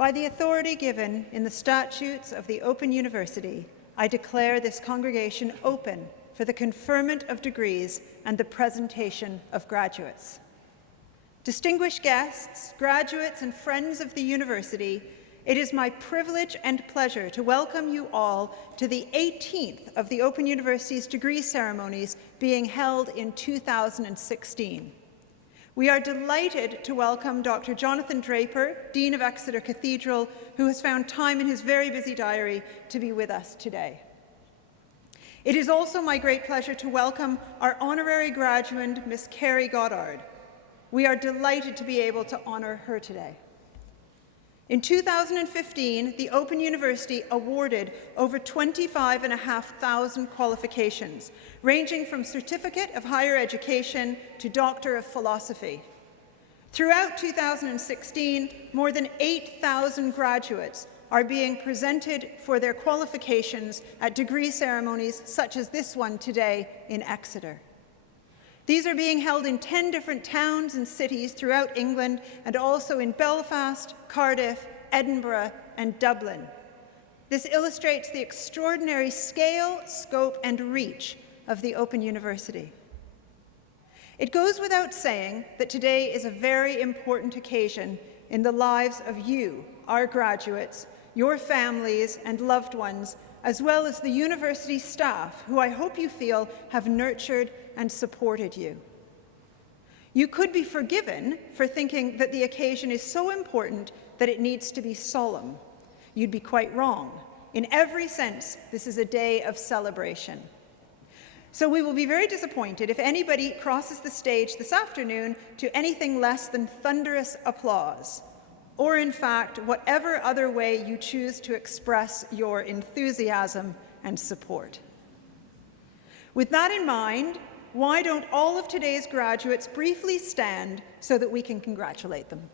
By the authority given in the statutes of the Open University, I declare this congregation open for the conferment of degrees and the presentation of graduates. Distinguished guests, graduates, and friends of the university, it is my privilege and pleasure to welcome you all to the 18th of the Open University's degree ceremonies being held in 2016. We are delighted to welcome Dr. Jonathan Draper, Dean of Exeter Cathedral, who has found time in his very busy diary to be with us today. It is also my great pleasure to welcome our honorary graduand, Miss Carrie Goddard. We are delighted to be able to honor her today. In 2015, the Open University awarded over 25,500 qualifications, ranging from Certificate of Higher Education to Doctor of Philosophy. Throughout 2016, more than 8,000 graduates are being presented for their qualifications at degree ceremonies such as this one today in Exeter. These are being held in 10 different towns and cities throughout England and also in Belfast, Cardiff, Edinburgh, and Dublin. This illustrates the extraordinary scale, scope, and reach of the Open University. It goes without saying that today is a very important occasion in the lives of you, our graduates, your families and loved ones, as well as the university staff, who I hope you feel have nurtured and supported you. You could be forgiven for thinking that the occasion is so important that it needs to be solemn. You'd be quite wrong. In every sense, this is a day of celebration. So we will be very disappointed if anybody crosses the stage this afternoon to anything less than thunderous applause, or in fact, whatever other way you choose to express your enthusiasm and support. With that in mind, why don't all of today's graduates briefly stand so that we can congratulate them?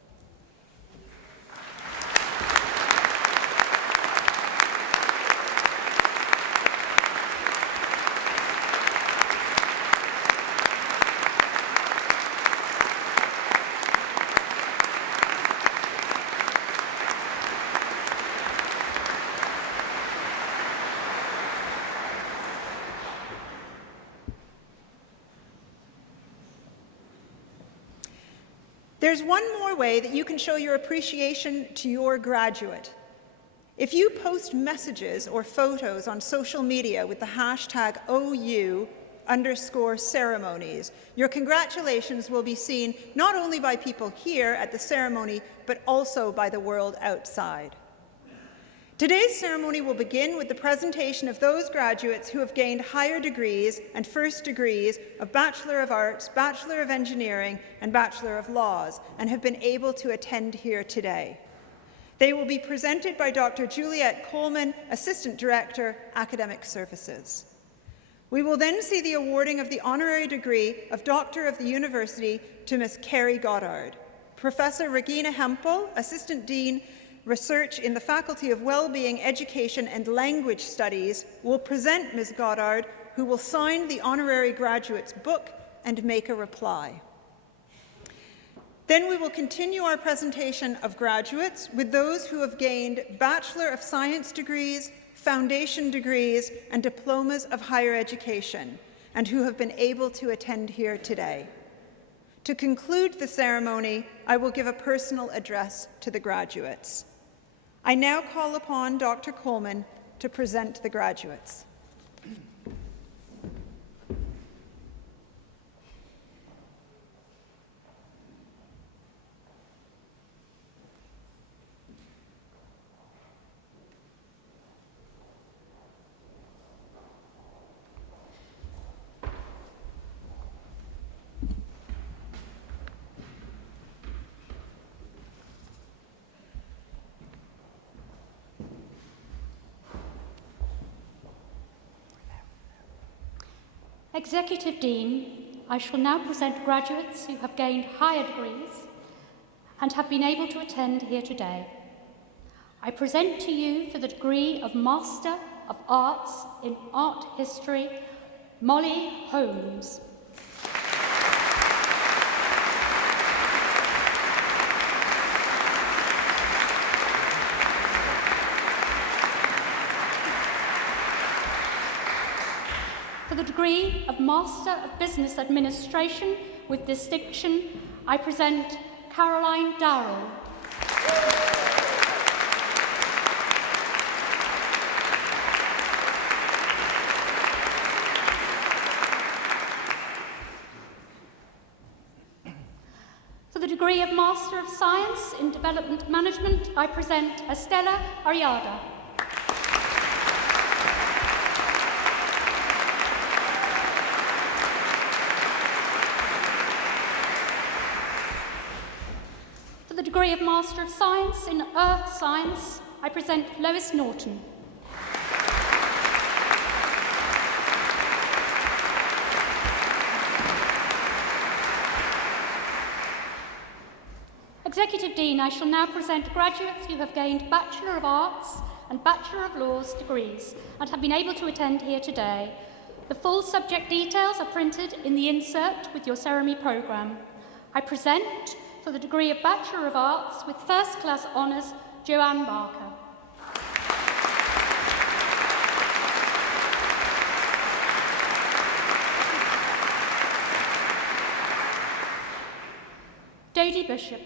There's one more way that you can show your appreciation to your graduate. If you post messages or photos on social media with the hashtag OU_ceremonies, your congratulations will be seen not only by people here at the ceremony, but also by the world outside. Today's ceremony will begin with the presentation of those graduates who have gained higher degrees and first degrees of Bachelor of Arts, Bachelor of Engineering, and Bachelor of Laws, and have been able to attend here today. They will be presented by Dr. Juliette Coleman, Assistant Director, Academic Services. We will then see the awarding of the honorary degree of Doctor of the University to Ms. Carrie Goddard. Professor Regina Hempel, Assistant Dean, Research in the Faculty of Wellbeing, Education and Language Studies, will present Ms. Goddard, who will sign the honorary graduate's book and make a reply. Then we will continue our presentation of graduates with those who have gained Bachelor of Science degrees, foundation degrees, and diplomas of higher education, and who have been able to attend here today. To conclude the ceremony, I will give a personal address to the graduates. I now call upon Dr. Coleman to present the graduates. Executive Dean, I shall now present graduates who have gained higher degrees and have been able to attend here today. I present to you for the degree of Master of Arts in Art History, Molly Holmes. For the degree of Master of Business Administration with distinction, I present Caroline Darrell. For the degree of Master of Science in Development Management, I present Estella Ariada. For the degree of Master of Science in Earth Science, I present Lois Norton. Executive Dean, I shall now present graduates who have gained Bachelor of Arts and Bachelor of Laws degrees and have been able to attend here today. The full subject details are printed in the insert with your ceremony programme. I present, for the degree of Bachelor of Arts with First Class Honours, Joanne Barker. Dodie Bishop.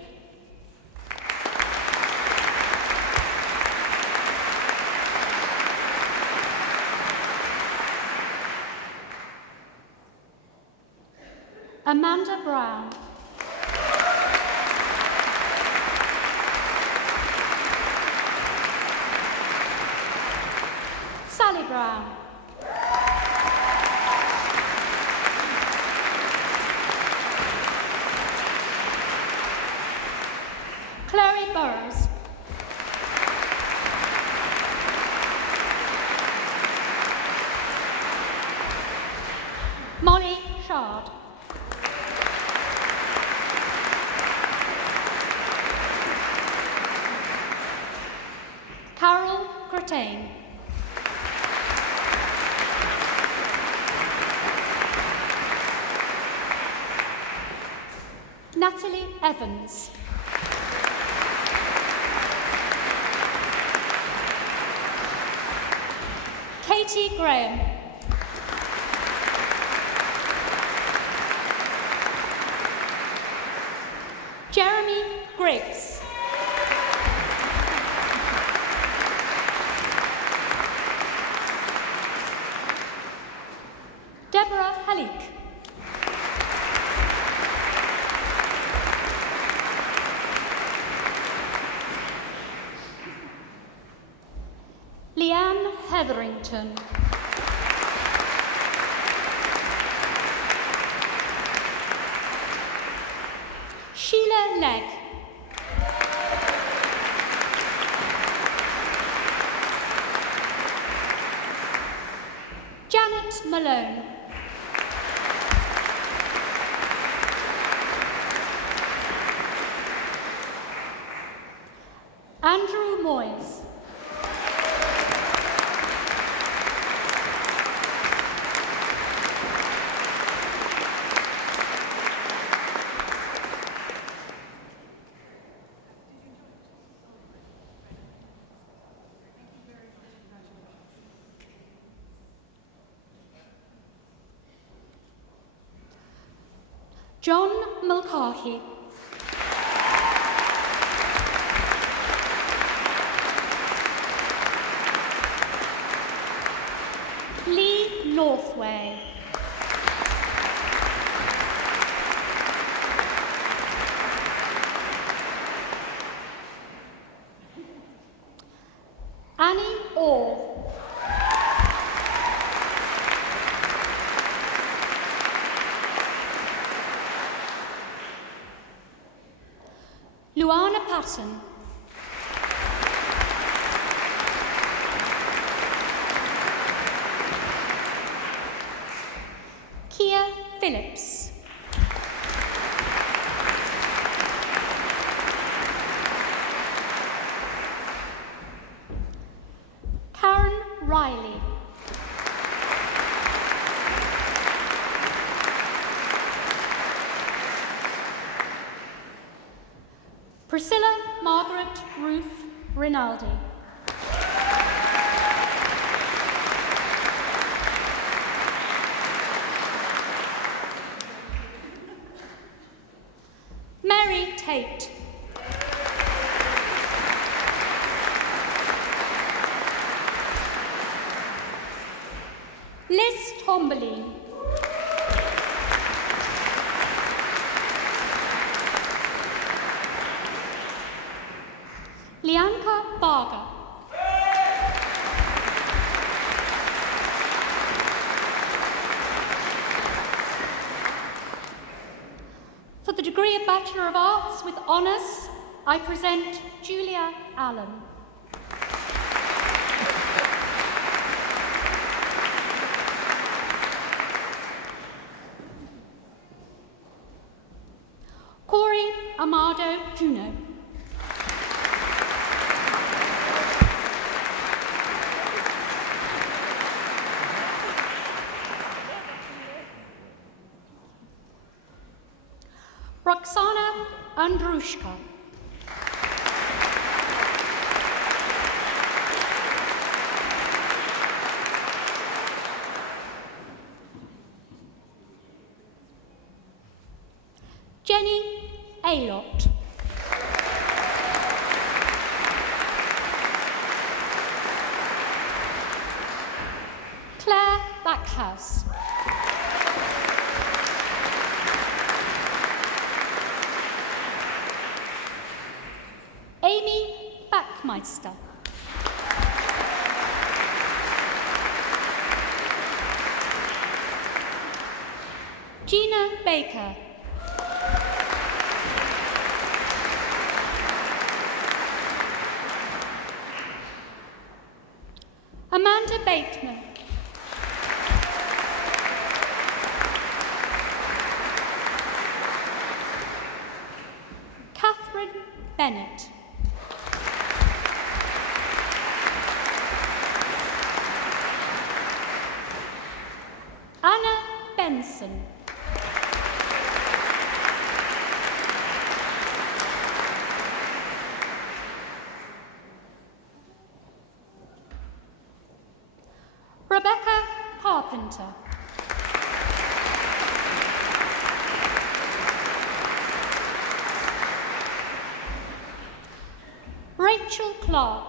Amanda Brown. Sally Brown. Chloe Burrows. Molly Shard. Carol Curtain. Natalie Evans. Katie Graham. Jeremy Griggs. Deborah Halik. Leanne Hetherington. Sheila Legg. Janet Malone. Andrew Moyes. John Mulcahy. Lee Northway. Annie Orr. Luana Patton. Kia Phillips. Karen Riley. Priscilla Margaret Ruth Rinaldi. Tate. Liz Tomberlin. Lianka Varga. For the degree of Bachelor of Arts with Honours, I present Julia Allen. Corey Amado Juno. Roxana Andrushka. Jenny Aylott. Claire Backhouse. Amy Backmeister. Gina Baker. Amanda Bateman. Catherine Bennett. Anna Benson. Rebecca Carpenter. Rachel Clark.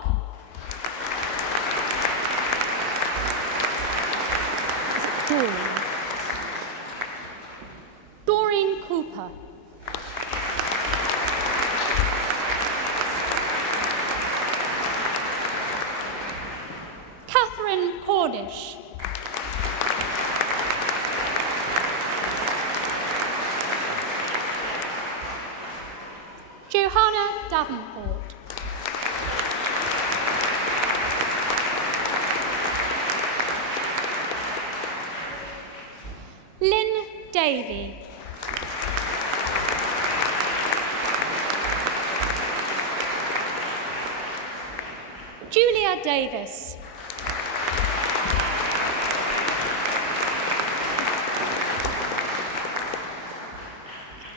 Doreen Cooper. Catherine Cornish. Johanna Davenport. Lynn Davey. Julia Davis.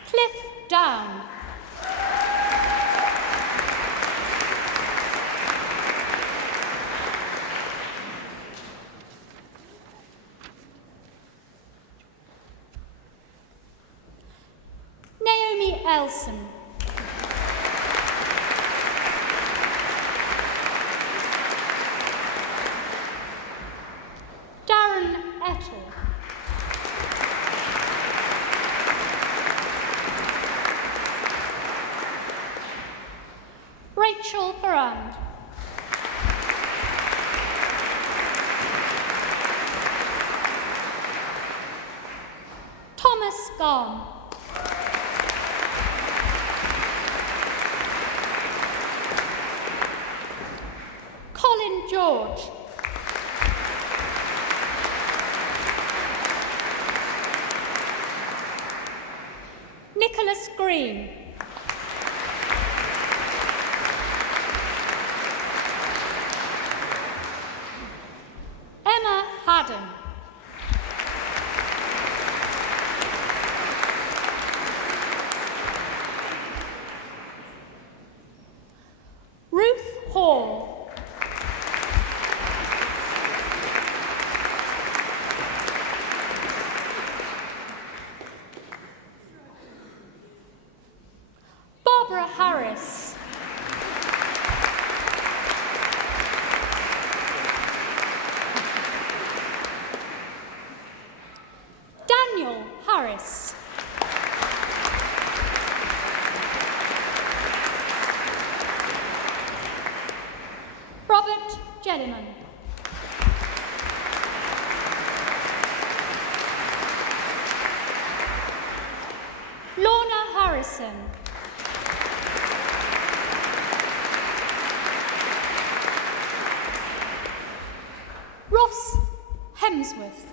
Cliff Down. Naomi Elson. Darren Ettle. Rachel Ferrand. Thomas Garn. Colin George. Nicholas Green. Emma Haddon. Ruth Hall. Harris. Daniel Harris. Robert Jelliman. Lorna Harrison. Ross Hemsworth.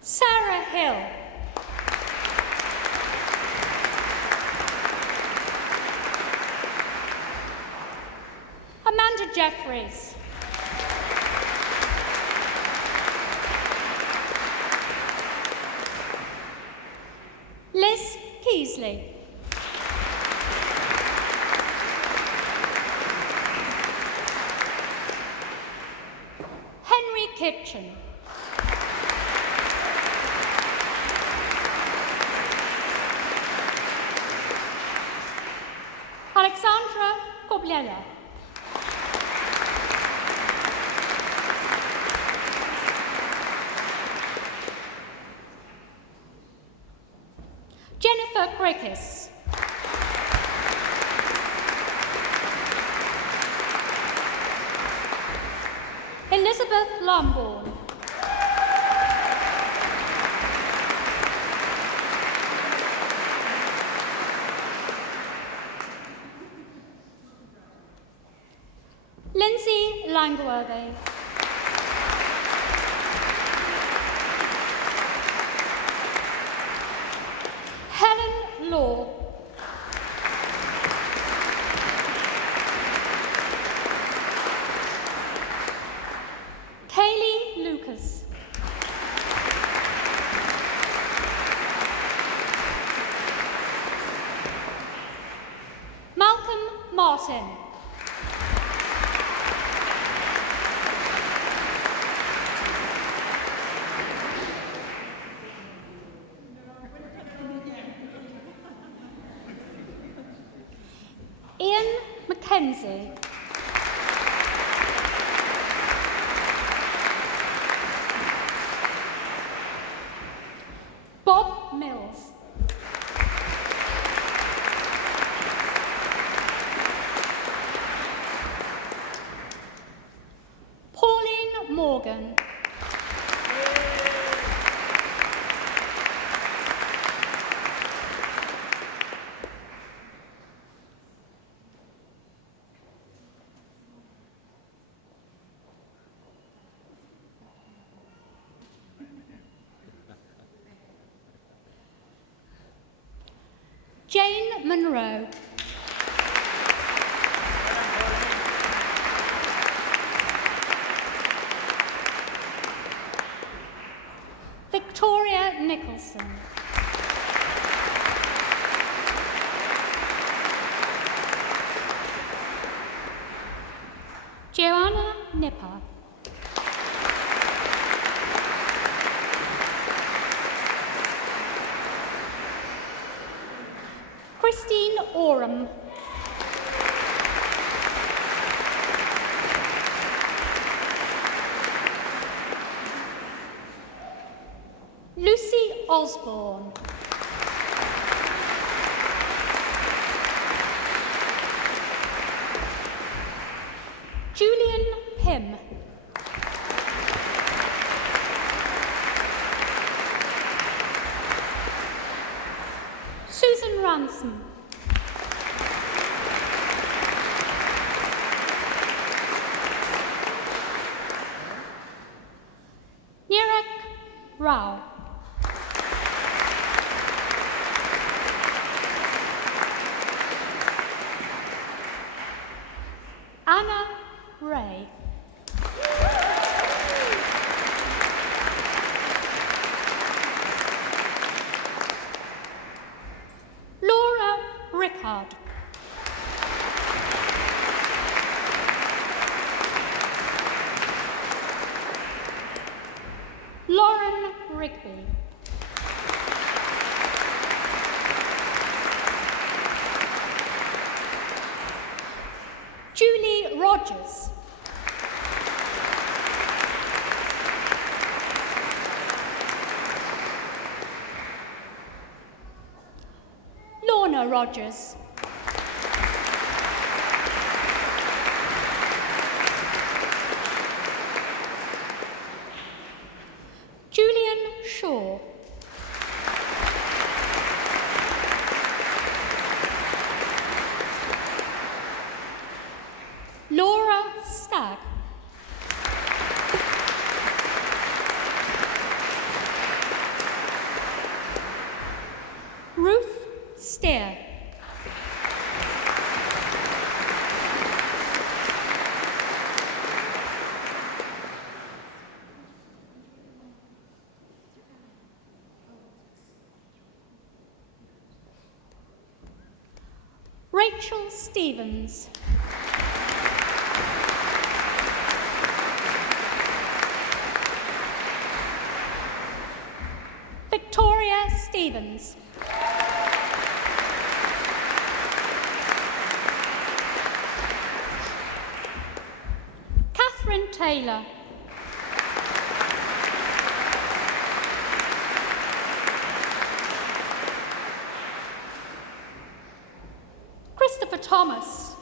Sarah Hill. Amanda Jeffries. Liz Keasley. Henry Kitchen. Alexandra Kobliela. Jennifer Grekis. Elizabeth Lambourne. Lindsay Langworthy. Helen Law. Kaylee Lucas. Malcolm Martin. Ian Mackenzie. Bob Mills. Pauline Morgan. Jane Monroe. Victoria Nicholson. Joanna Nipper. Christine Oram. Lucy Osborne. Julian Pym. Susan Ransom. Nirek Rao. Anna Ray. Laura Rickard. Lauren Rigby. Julie Rogers. Lorna Rogers. Julian Shaw. Laura Stagg. Ruth Steer. Rachel Stevens. Victoria Stevens. Catherine Taylor. Christopher Thomas.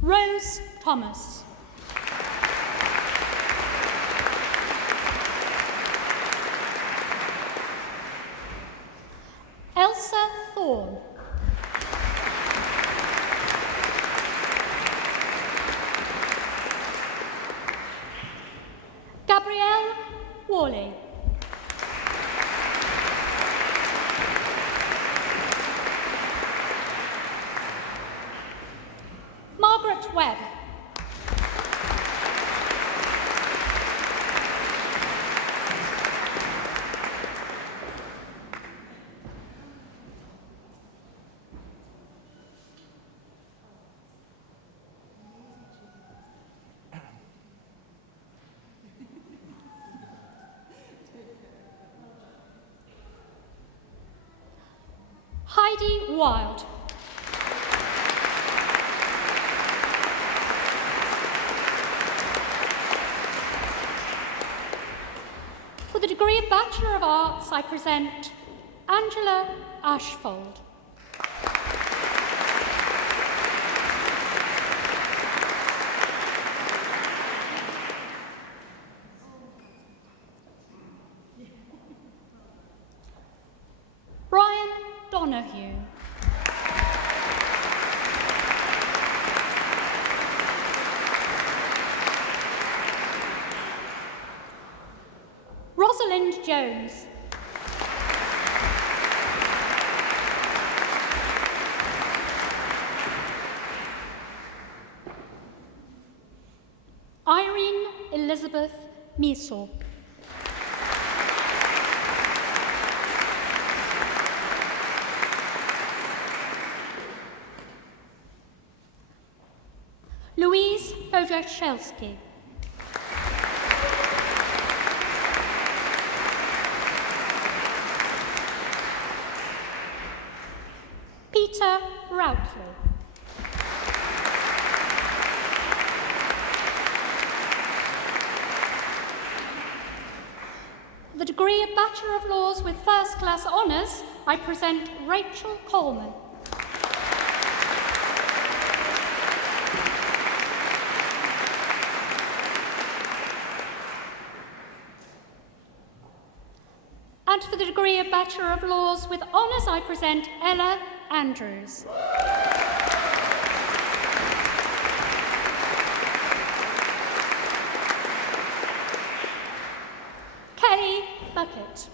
Rose Thomas. Elsa Thorne. Gabrielle Worley. Margaret Webb. Heidi Wild. For the degree of Bachelor of Arts, I present Angela Ashfold. Brian Donahue. Rosalind Jones. Irene Elizabeth Measle. Louise Bojaschelski. Peter Routley. The degree of Bachelor of Laws with First Class Honours, I present Rachel Coleman. And for the degree of Bachelor of Laws with Honours, I present Ella Andrews. Kelly Bucket.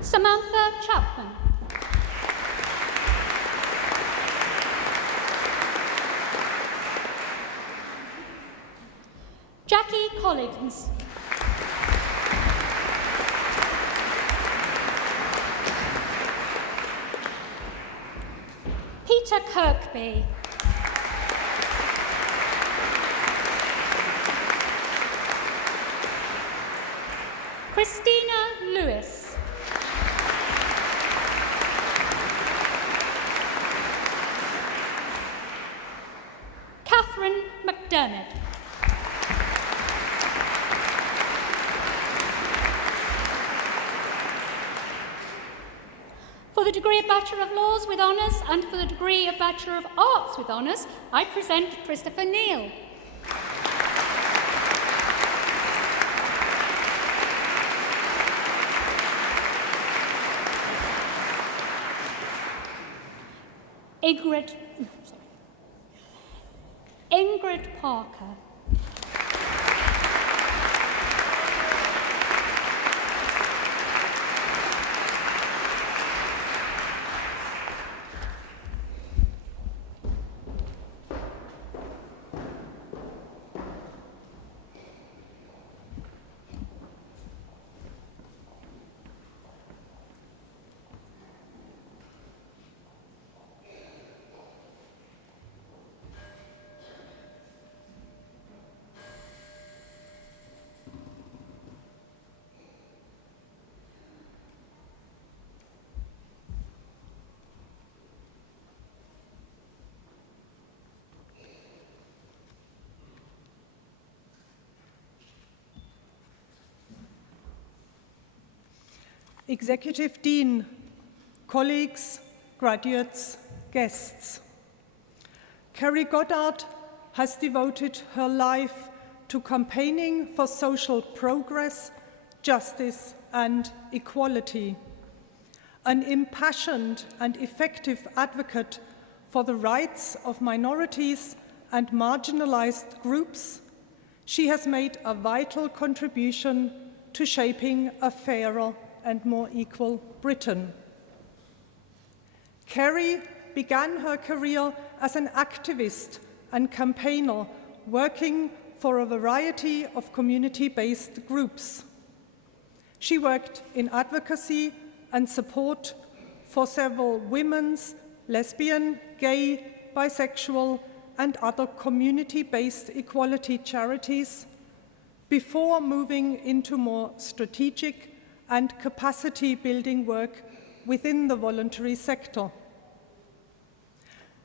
Samantha Chapman. Jackie Collins. Peter Kirkby. Christina Lewis. Catherine McDermott. For the degree of Bachelor of Laws with Honours and for the degree of Bachelor of Arts with Honours, I present Christopher Neal. Ingrid Parker. Executive Dean, colleagues, graduates, guests. Carrie Goddard has devoted her life to campaigning for social progress, justice, and equality. An impassioned and effective advocate for the rights of minorities and marginalized groups, she has made a vital contribution to shaping a fairer and more equal Britain. Carrie began her career as an activist and campaigner working for a variety of community-based groups. She worked in advocacy and support for several women's, lesbian, gay, bisexual, and other community-based equality charities before moving into more strategic and capacity-building work within the voluntary sector.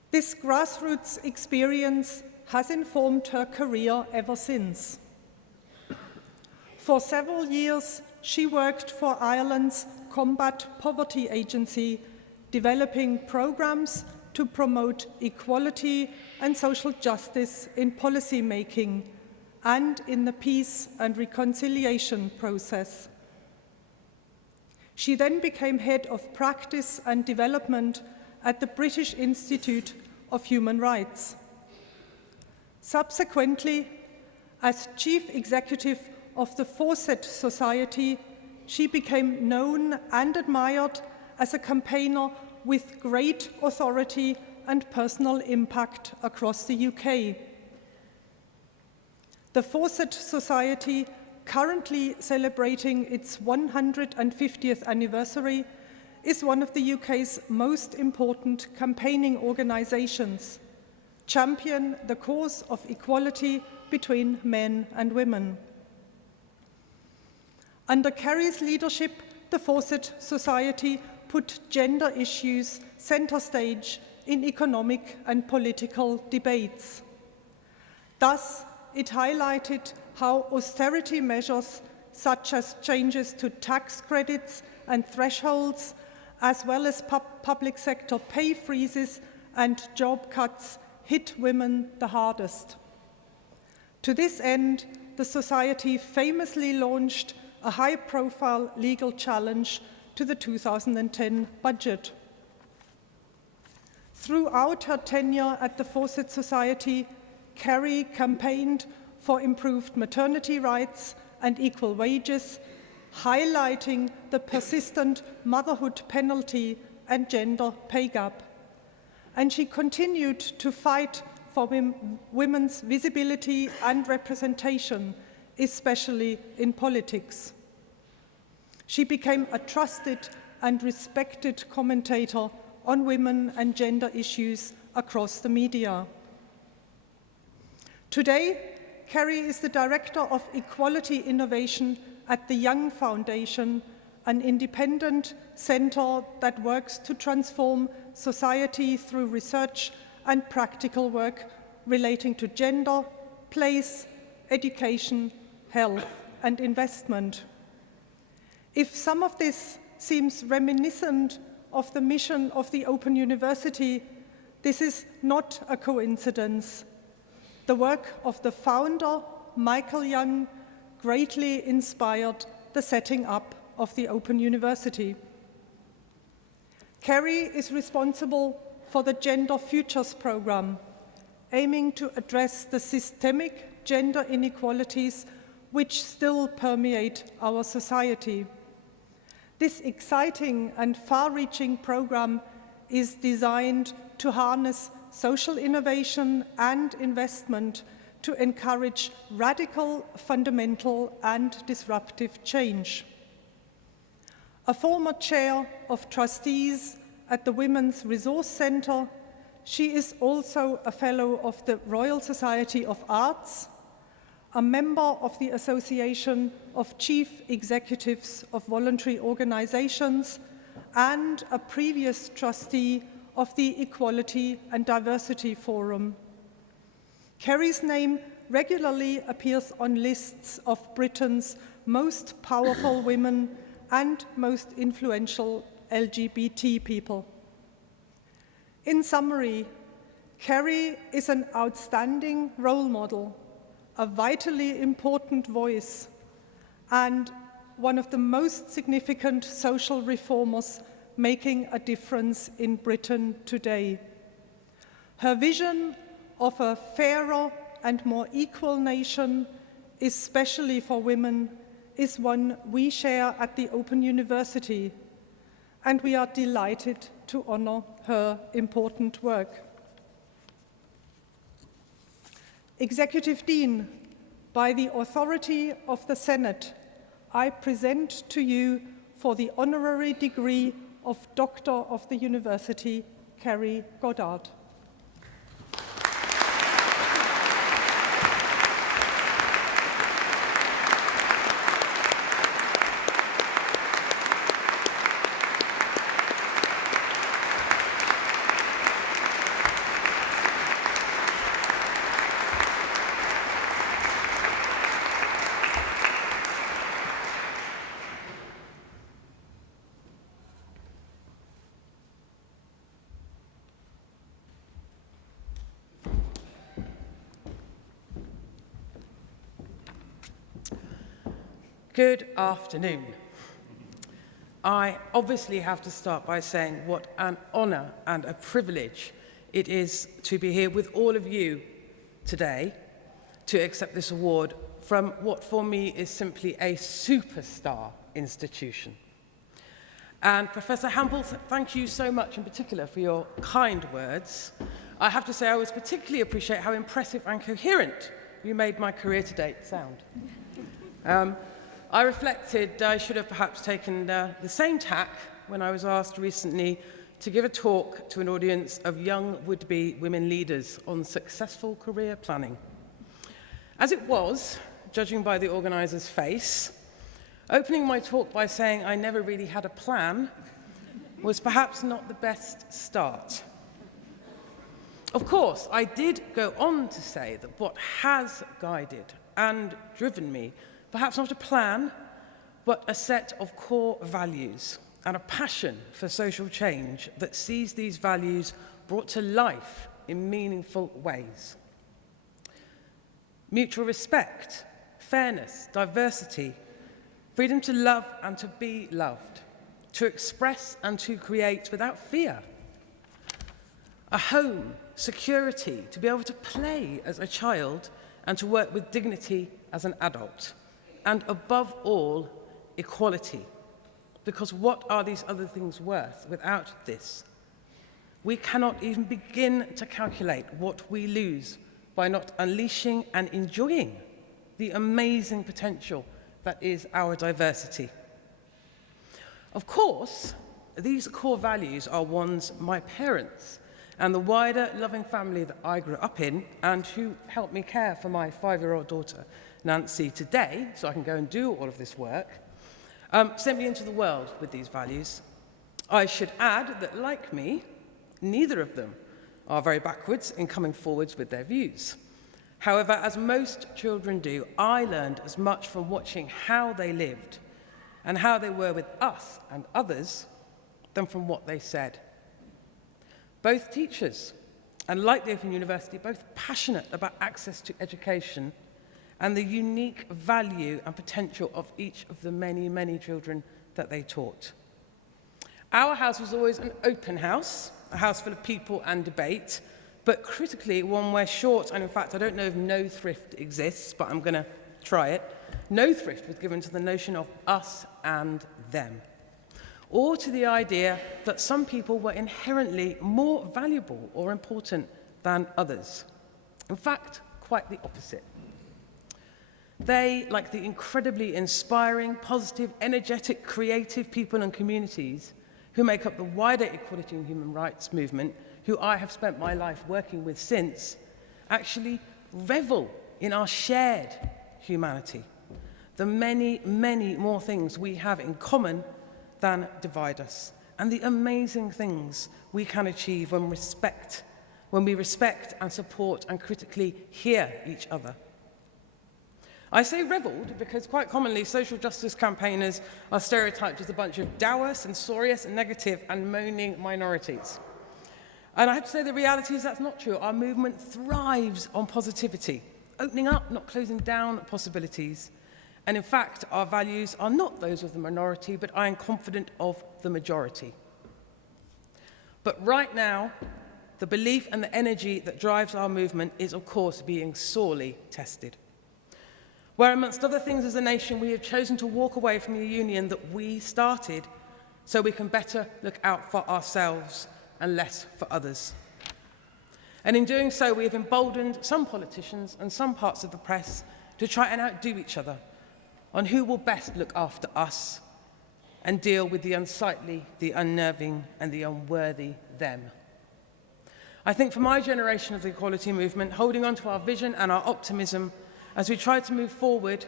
This grassroots experience has informed her career ever since. For several years, she worked for Ireland's Combat Poverty Agency, developing programs to promote equality and social justice in policy making and in the peace and reconciliation process. She then became head of practice and development at the British Institute of Human Rights. Subsequently, as chief executive of the Fawcett Society, she became known and admired as a campaigner with great authority and personal impact across the UK. The Fawcett Society, currently celebrating its 150th anniversary, is one of the UK's most important campaigning organisations, champion the cause of equality between men and women. Under Carrie's leadership, the Fawcett Society put gender issues centre stage in economic and political debates. Thus, it highlighted how austerity measures such as changes to tax credits and thresholds, as well as public sector pay freezes and job cuts, hit women the hardest. To this end, the Society famously launched a high-profile legal challenge to the 2010 budget. Throughout her tenure at the Fawcett Society, Carrie campaigned for improved maternity rights and equal wages, highlighting the persistent motherhood penalty and gender pay gap. And she continued to fight for women's visibility and representation, especially in politics. She became a trusted and respected commentator on women and gender issues across the media. Today, Carrie is the Director of Equality Innovation at the Young Foundation, an independent center that works to transform society through research and practical work relating to gender, place, education, health, and investment. If some of this seems reminiscent of the mission of the Open University, this is not a coincidence. The work of the founder, Michael Young, greatly inspired the setting up of the Open University. Kerry is responsible for the Gender Futures program, aiming to address the systemic gender inequalities which still permeate our society. This exciting and far-reaching program is designed to harness social innovation and investment to encourage radical, fundamental, and disruptive change. A former chair of trustees at the Women's Resource Centre, she is also a fellow of the Royal Society of Arts, a member of the Association of Chief Executives of Voluntary Organisations, and a previous trustee of the Equality and Diversity Forum. Kerry's name regularly appears on lists of Britain's most powerful women and most influential LGBT people. In summary, Kerry is an outstanding role model, a vitally important voice, and one of the most significant social reformers making a difference in Britain today. Her vision of a fairer and more equal nation, especially for women, is one we share at the Open University, and we are delighted to honour her important work. Executive Dean, by the authority of the Senate, I present to you for the honorary degree of Doctor of the University, Kerry Goddard. Good afternoon. I obviously have to start by saying what an honour and a privilege it is to be here with all of you today to accept this award from what for me is simply a superstar institution. And Professor Hamble, thank you so much in particular for your kind words. I have to say I was particularly appreciate how impressive and coherent you made my career to date sound. I reflected I should have perhaps taken the same tack when I was asked recently to give a talk to an audience of young would-be women leaders on successful career planning. As it was, judging by the organiser's face, opening my talk by saying I never really had a plan was perhaps not the best start. Of course, I did go on to say that what has guided and driven me, perhaps not a plan, but a set of core values and a passion for social change that sees these values brought to life in meaningful ways. Mutual respect, fairness, diversity, freedom to love and to be loved, to express and to create without fear. A home, security, to be able to play as a child and to work with dignity as an adult. And above all, equality. Because what are these other things worth without this? We cannot even begin to calculate what we lose by not unleashing and enjoying the amazing potential that is our diversity. Of course, these core values are ones my parents and the wider loving family that I grew up in and who helped me care for my 5-year-old daughter, Nancy, today, so I can go and do all of this work, sent me into the world with these values. I should add that, like me, neither of them are very backwards in coming forwards with their views. However, as most children do, I learned as much from watching how they lived and how they were with us and others than from what they said. Both teachers, and like the Open University, both passionate about access to education and the unique value and potential of each of the many, many children that they taught. Our house was always an open house, a house full of people and debate, but critically one where short, and in fact I don't know if no thrift exists, but I'm going to try it, no thrift was given to the notion of us and them, or to the idea that some people were inherently more valuable or important than others. In fact, quite the opposite. They, like the incredibly inspiring, positive, energetic, creative people and communities who make up the wider equality and human rights movement, who I have spent my life working with since, actually revel in our shared humanity, the many, many more things we have in common than divide us, and the amazing things we can achieve when we respect and support and critically hear each other. I say revelled because quite commonly social justice campaigners are stereotyped as a bunch of dour, censorious, negative and moaning minorities. And I have to say the reality is that's not true. Our movement thrives on positivity, opening up, not closing down possibilities. And in fact, our values are not those of the minority, but I am confident of the majority. But right now, the belief and the energy that drives our movement is, of course, being sorely tested. Where, amongst other things, as a nation, we have chosen to walk away from a union that we started so we can better look out for ourselves and less for others. And in doing so, we have emboldened some politicians and some parts of the press to try and outdo each other on who will best look after us and deal with the unsightly, the unnerving, and the unworthy them. I think for my generation of the equality movement, holding on to our vision and our optimism as we try to move forward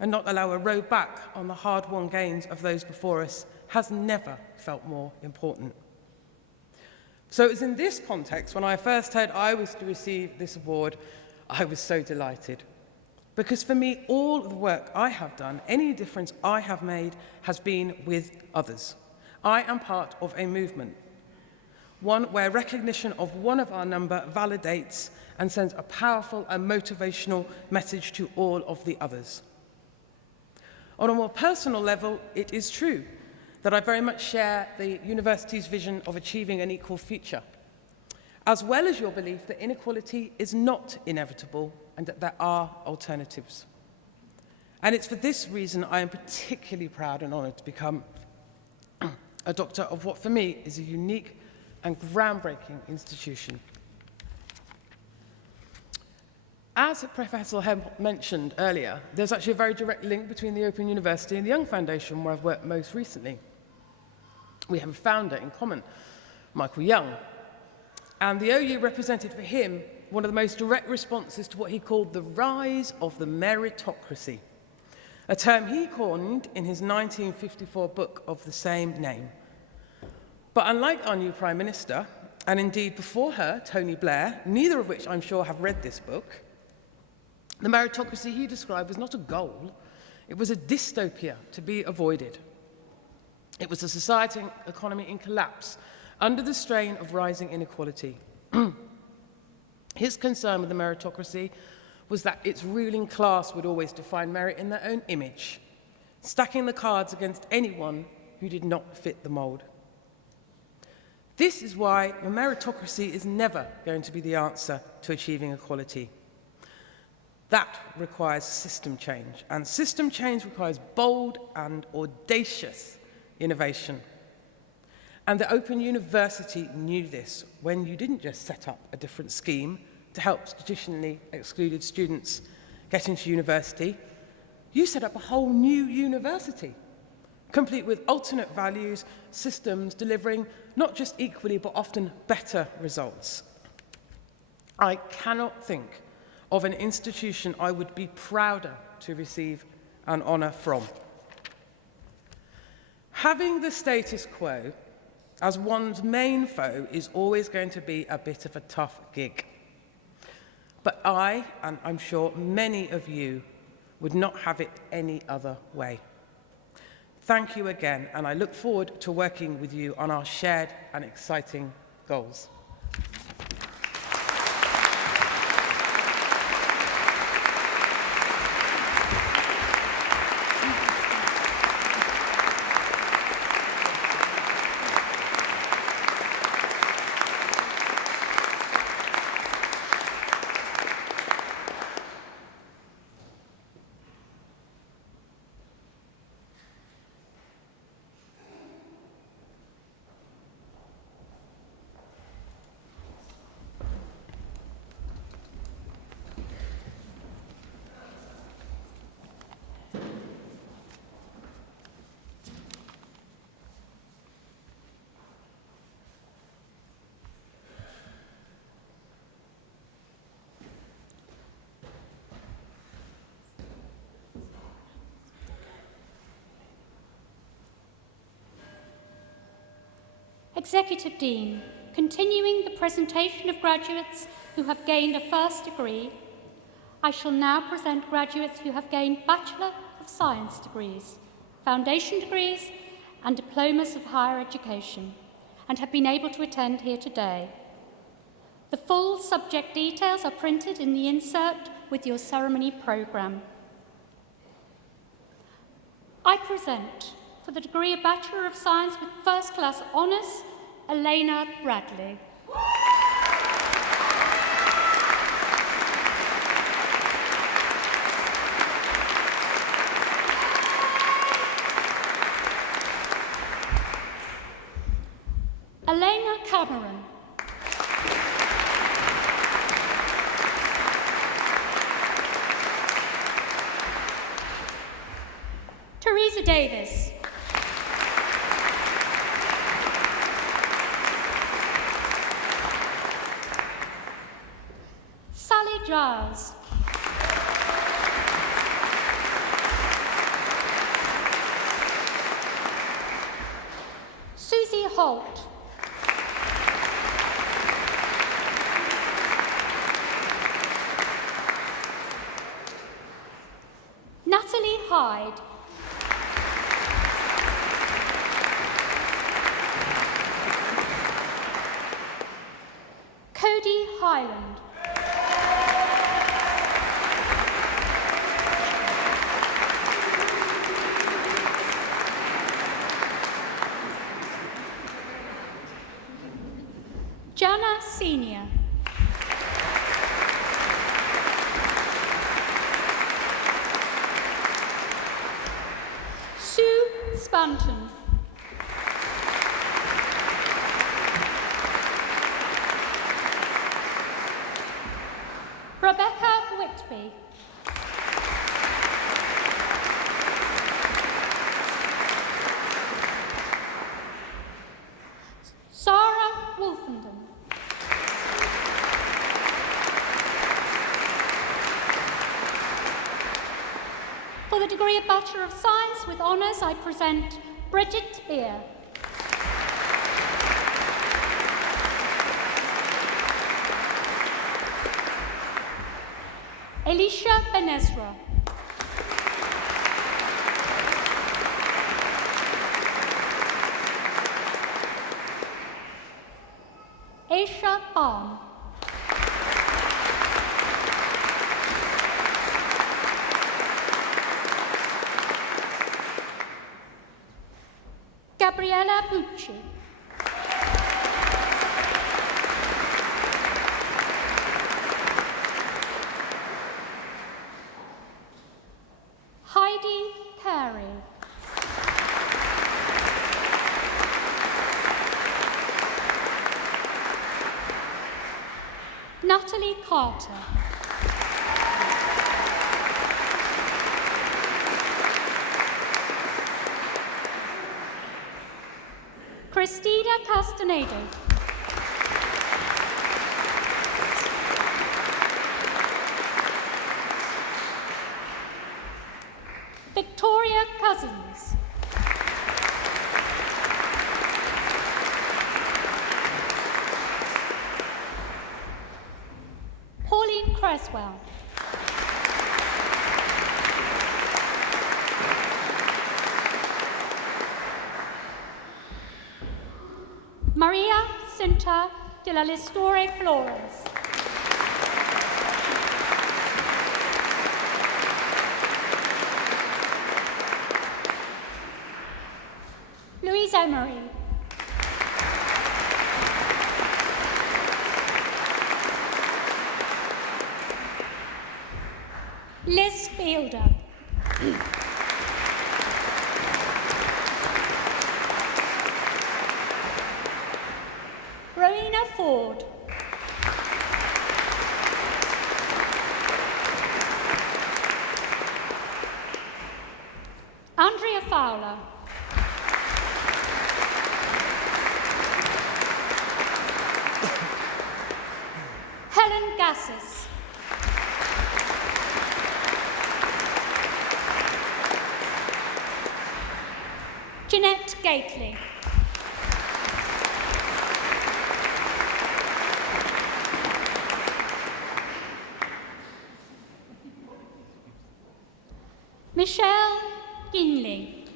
and not allow a road back on the hard-won gains of those before us has never felt more important. So it was in this context, when I first heard I was to receive this award, I was so delighted. Because for me, all of the work I have done, any difference I have made, has been with others. I am part of a movement, one where recognition of one of our number validates and sends a powerful and motivational message to all of the others. On a more personal level, it is true that I very much share the university's vision of achieving an equal future, as well as your belief that inequality is not inevitable and that there are alternatives. And it's for this reason I am particularly proud and honoured to become a doctor of what for me is a unique and groundbreaking institution. As Professor Hemp mentioned earlier, there's actually a very direct link between the Open University and the Young Foundation, where I've worked most recently. We have a founder in common, Michael Young, and the OU represented for him one of the most direct responses to what he called the rise of the meritocracy, a term he coined in his 1954 book of the same name. But unlike our new Prime Minister, and indeed before her, Tony Blair, neither of which I'm sure have read this book, the meritocracy he described was not a goal, it was a dystopia to be avoided. It was a society and economy in collapse under the strain of rising inequality. His concern with the meritocracy was that its ruling class would always define merit in their own image, stacking the cards against anyone who did not fit the mould. This is why the meritocracy is never going to be the answer to achieving equality. That requires system change, and system change requires bold and audacious innovation. And the Open University knew this when you didn't just set up a different scheme to help traditionally excluded students get into university. You set up a whole new university complete with alternate values, systems delivering not just equally but often better results. I cannot think of an institution I would be prouder to receive an honour from. Having the status quo as one's main foe is always going to be a bit of a tough gig. But I, and I'm sure many of you, would not have it any other way. Thank you again, and I look forward to working with you on our shared and exciting goals. Executive Dean, continuing the presentation of graduates who have gained a first degree, I shall now present graduates who have gained Bachelor of Science degrees, foundation degrees, and diplomas of higher education, and have been able to attend here today. The full subject details are printed in the insert with your ceremony programme. I present, for the degree of Bachelor of Science with First Class Honours, Elena Bradley. Elena Cameron. Teresa Davis. Sally Giles. Susie Holt. Natalie Hyde. Cody Highland. Jana Senior. Sue Spanton. Rebecca Whitby. Sarah Wolfenden. For the degree of Bachelor of Science with Honours, I present Bridget Beer. Elisha Benezra. Aisha Barn. Gabriella Bucci. Heidi Carey. Natalie Carter. Christina Castaneda. Victoria Cousins. Pauline Creswell. Maria Cinta de la Listore Flores. Louise Emery. Liz Fielder. Rowena Ford. Andrea Fowler. Helen Gassis. Jeanette Gately. Michelle Ginley.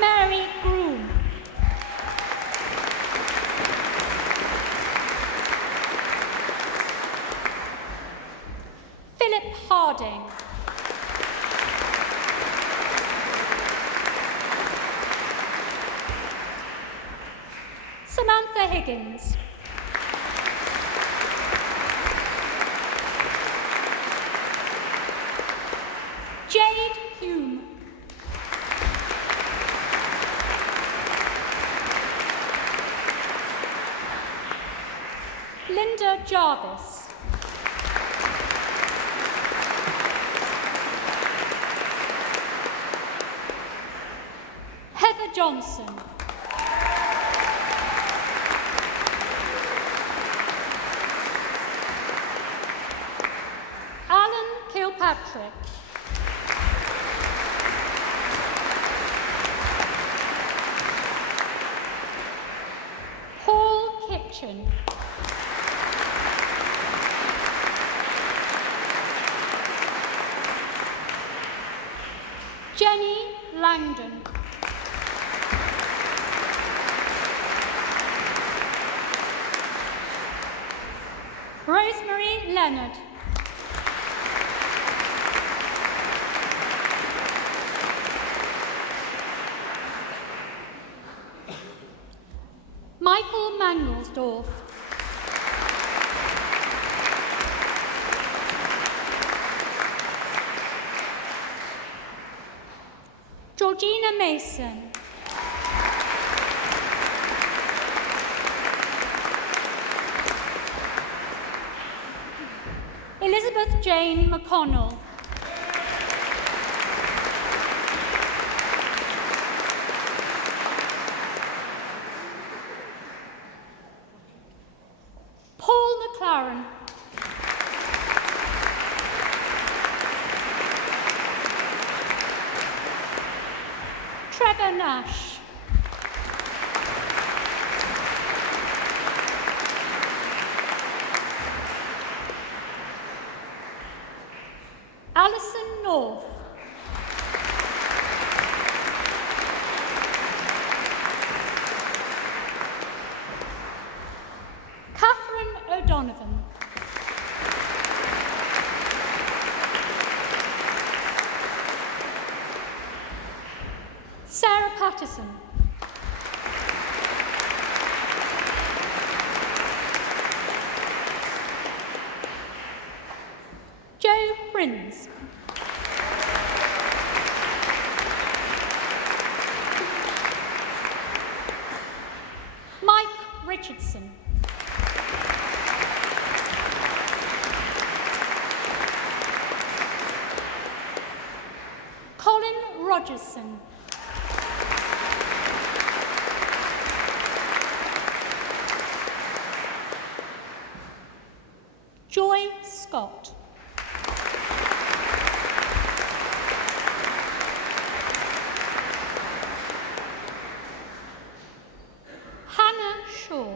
Mary Groom. Philip Harding. Samantha Higgins. Jade Hume. Linda Jarvis. Heather Johnson. Alan Kilpatrick. Paul Kitchen. Jenny Langdon. Rosemary Leonard. Michael Mangelsdorf. Georgina Mason. Elizabeth Jane McConnell. Paul McLaren. Trevor Nash. Alison North. Catherine O'Donovan. Sarah Patterson. Joe Prince. Mike Richardson. Rogerson. Joy Scott. Hannah Shaw.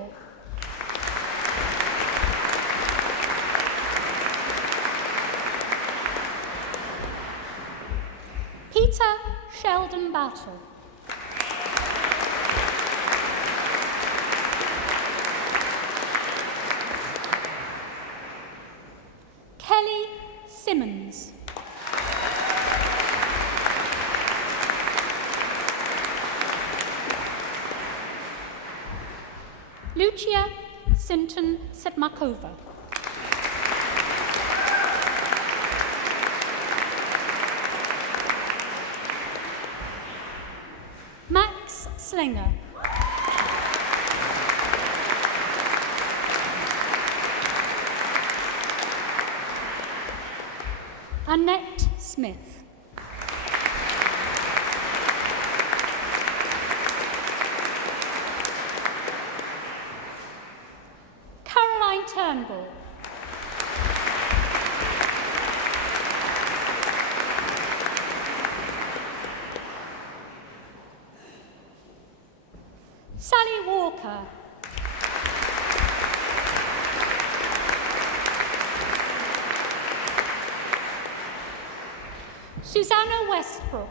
Peter Sheldon Battle. Kelly Simmons. Lucia Sinton Sedmakova. Max Slinger. Annette Smith. Caroline Turnbull. Sally Walker. Susanna Westbrook.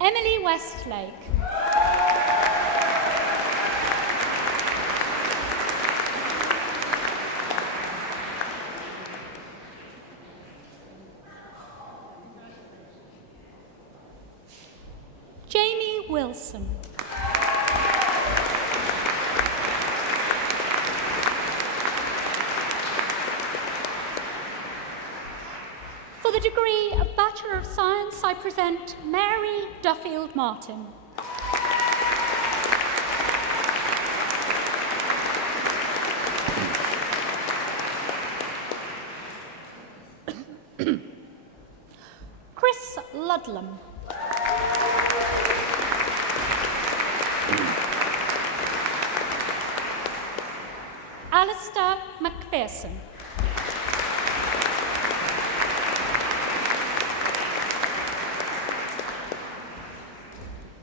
Emily Westlake. Jamie Wilson. For the degree of Bachelor of Science, I present Mary Duffield Martin. Chris Ludlam. Alistair McPherson.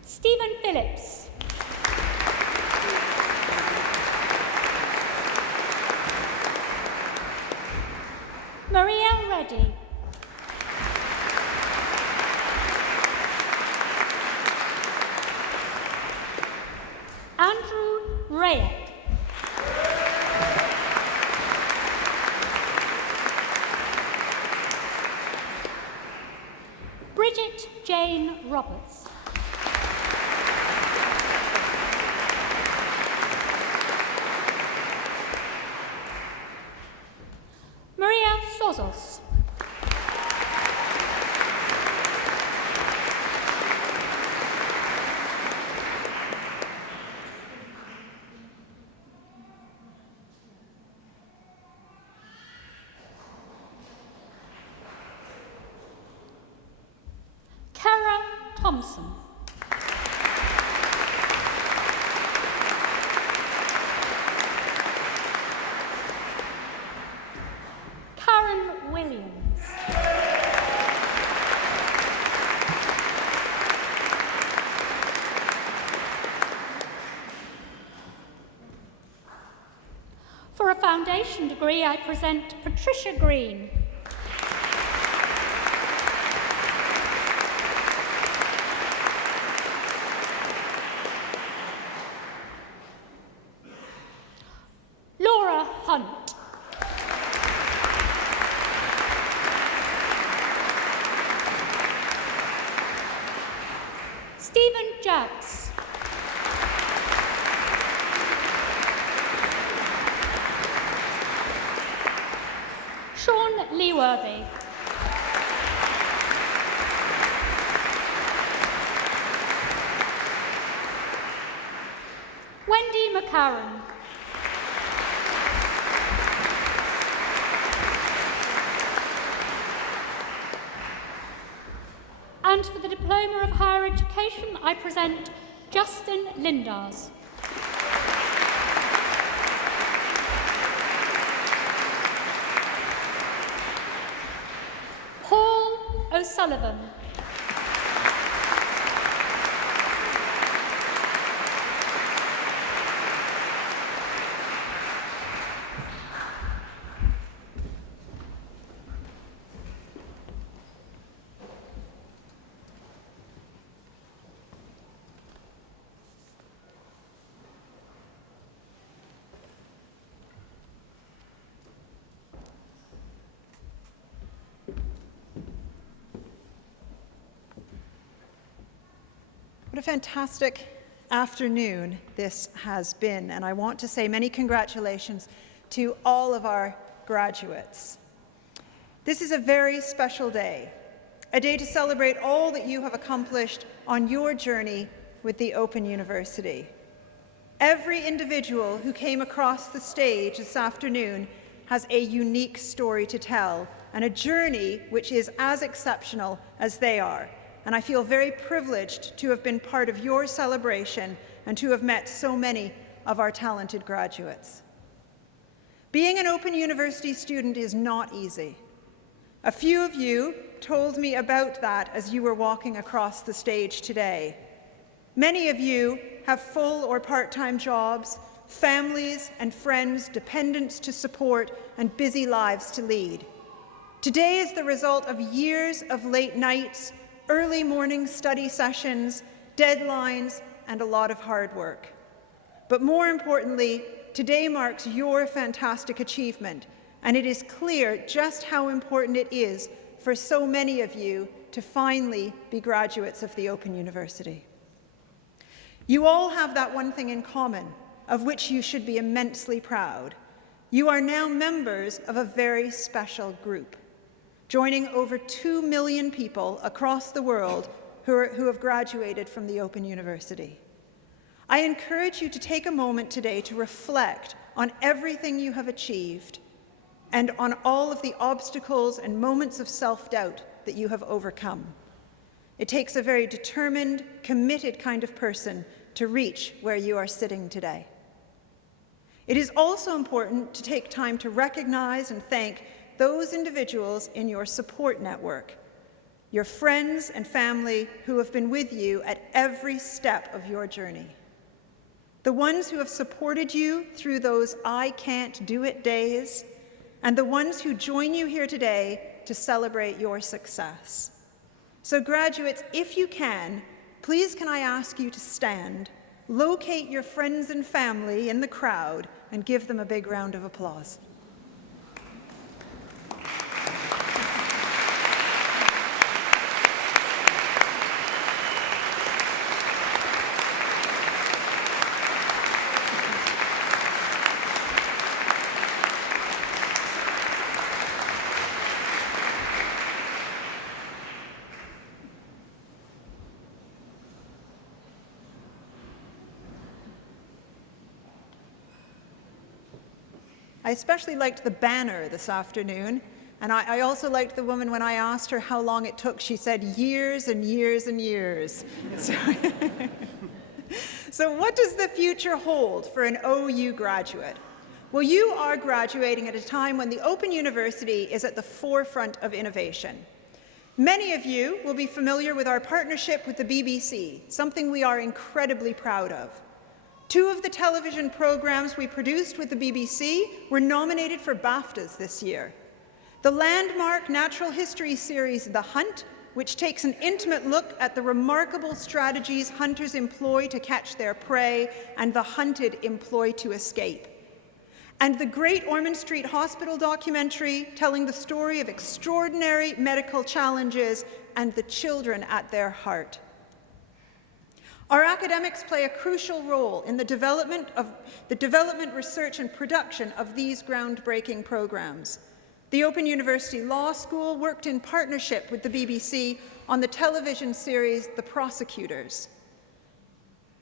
Stephen Phillips. Maria Reddy. Andrew Rayek. Bridget Jane Roberts. Maria Sozos. Kara Thompson. Karen Williams. For a foundation degree, I present Patricia Green. Laura Hunt. Stephen Jacks. Sean Leeworthy. Wendy McCarran. And for the Diploma of Higher Education, I present Justin Lindars. Paul O'Sullivan. What a fantastic afternoon this has been, and I want to say many congratulations to all of our graduates. This is a very special day, a day to celebrate all that you have accomplished on your journey with the Open University. Every individual who came across the stage this afternoon has a unique story to tell and a journey which is as exceptional as they are. And I feel very privileged to have been part of your celebration and to have met so many of our talented graduates. Being an Open University student is not easy. A few of you told me about that as you were walking across the stage today. Many of you have full or part-time jobs, families and friends, dependents to support, and busy lives to lead. Today is the result of years of late nights, early morning study sessions, deadlines, and a lot of hard work. But more importantly, today marks your fantastic achievement, and it is clear just how important it is for so many of you to finally be graduates of the Open University. You all have that one thing in common, of which you should be immensely proud. You are now members of a very special group, joining over 2 million people across the world who have graduated from the Open University. I encourage you to take a moment today to reflect on everything you have achieved and on all of the obstacles and moments of self-doubt that you have overcome. It takes a very determined, committed kind of person to reach where you are sitting today. It is also important to take time to recognize and thank those individuals in your support network, your friends and family who have been with you at every step of your journey. The ones who have supported you through those I can't do it days, and the ones who join you here today to celebrate your success. So graduates, if you can, please can I ask you to stand, locate your friends and family in the crowd, and give them a big round of applause. I especially liked the banner this afternoon, and I also liked the woman when I asked her how long it took. She said years and years and years. So what does the future hold for an OU graduate? Well, you are graduating at a time when the Open University is at the forefront of innovation. Many of you will be familiar with our partnership with the BBC, something we are incredibly proud of. 2 of the television programs we produced with the BBC were nominated for BAFTAs this year. The landmark natural history series The Hunt, which takes an intimate look at the remarkable strategies hunters employ to catch their prey and the hunted employ to escape. And the Great Ormond Street Hospital documentary telling the story of extraordinary medical challenges and the children at their heart. Our academics play a crucial role in the development, research, and production of these groundbreaking programs. The Open University Law School worked in partnership with the BBC on the television series The Prosecutors.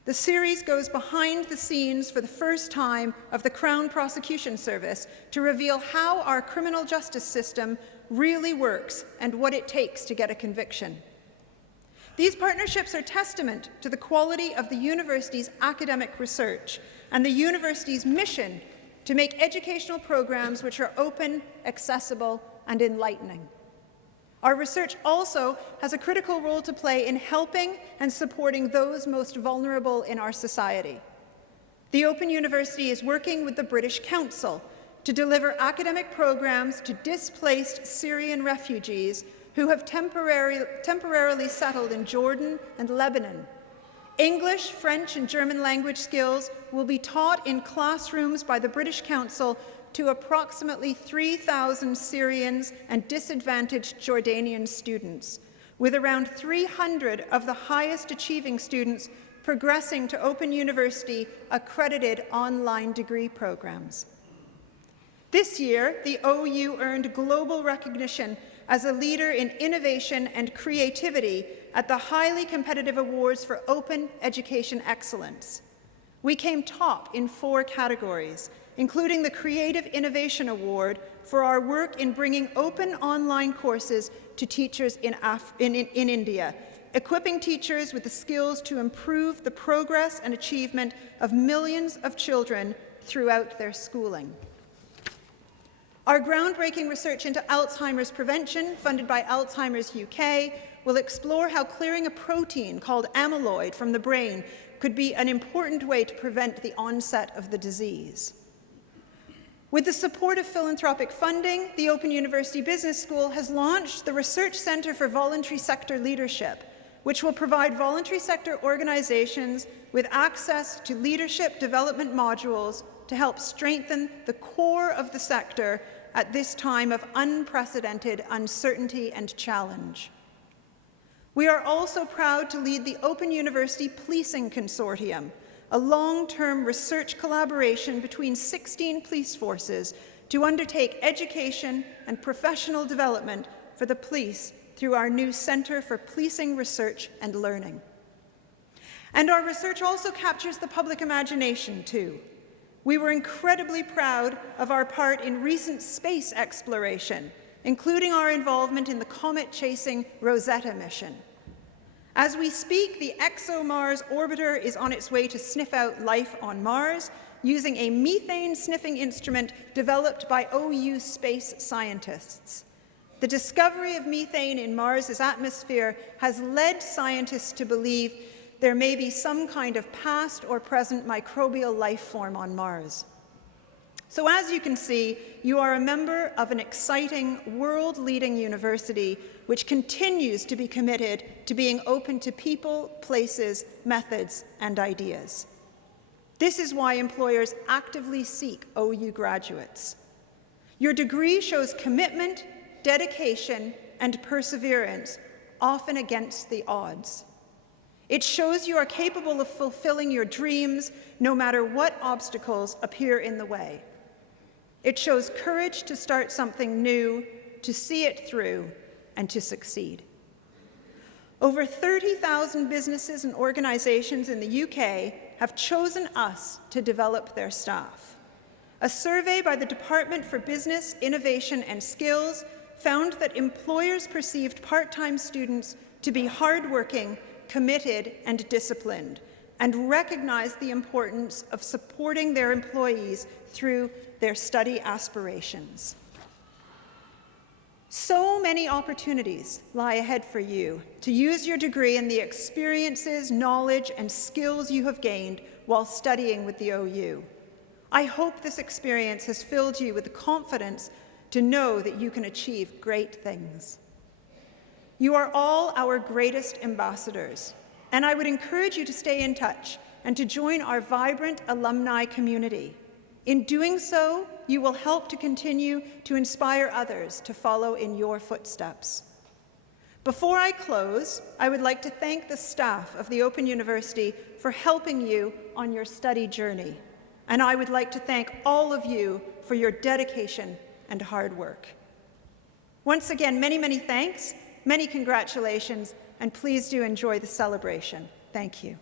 The series goes behind the scenes for the first time of the Crown Prosecution Service to reveal how our criminal justice system really works and what it takes to get a conviction. These partnerships are testament to the quality of the university's academic research and the university's mission to make educational programs which are open, accessible, and enlightening. Our research also has a critical role to play in helping and supporting those most vulnerable in our society. The Open University is working with the British Council to deliver academic programs to displaced Syrian refugees who have temporarily settled in Jordan and Lebanon. English, French, and German language skills will be taught in classrooms by the British Council to approximately 3,000 Syrians and disadvantaged Jordanian students, with around 300 of the highest achieving students progressing to Open University accredited online degree programs. This year, the OU earned global recognition as a leader in innovation and creativity at the highly competitive awards for open education excellence. We came top in 4 categories, including the Creative Innovation Award for our work in bringing open online courses to teachers in India, equipping teachers with the skills to improve the progress and achievement of millions of children throughout their schooling. Our groundbreaking research into Alzheimer's prevention, funded by Alzheimer's UK, will explore how clearing a protein called amyloid from the brain could be an important way to prevent the onset of the disease. With the support of philanthropic funding, the Open University Business School has launched the Research Centre for Voluntary Sector Leadership, which will provide voluntary sector organizations with access to leadership development modules to help strengthen the core of the sector at this time of unprecedented uncertainty and challenge. We are also proud to lead the Open University Policing Consortium, a long-term research collaboration between 16 police forces to undertake education and professional development for the police through our new Centre for Policing Research and Learning. And our research also captures the public imagination, too. We were incredibly proud of our part in recent space exploration, including our involvement in the comet-chasing Rosetta mission. As we speak, the ExoMars orbiter is on its way to sniff out life on Mars using a methane-sniffing instrument developed by OU space scientists. The discovery of methane in Mars's atmosphere has led scientists to believe there may be some kind of past or present microbial life form on Mars. So as you can see, you are a member of an exciting, world-leading university which continues to be committed to being open to people, places, methods, and ideas. This is why employers actively seek OU graduates. Your degree shows commitment, dedication, and perseverance, often against the odds. It shows you are capable of fulfilling your dreams no matter what obstacles appear in the way. It shows courage to start something new, to see it through, and to succeed. Over 30,000 businesses and organizations in the UK have chosen us to develop their staff. A survey by the Department for Business, Innovation and Skills found that employers perceived part-time students to be hardworking, committed, and disciplined, and recognized the importance of supporting their employees through their study aspirations. So many opportunities lie ahead for you to use your degree and the experiences, knowledge, and skills you have gained while studying with the OU. I hope this experience has filled you with the confidence to know that you can achieve great things. You are all our greatest ambassadors, and I would encourage you to stay in touch and to join our vibrant alumni community. In doing so, you will help to continue to inspire others to follow in your footsteps. Before I close, I would like to thank the staff of the Open University for helping you on your study journey. And I would like to thank all of you for your dedication and hard work. Once again, many, many thanks, many congratulations, and please do enjoy the celebration. Thank you.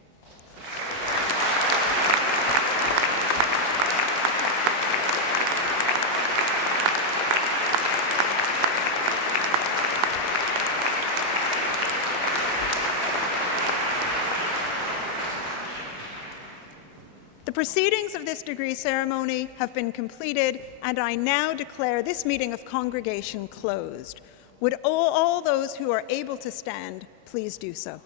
The proceedings of this degree ceremony have been completed, and I now declare this meeting of congregation closed. Would all those who are able to stand please do so?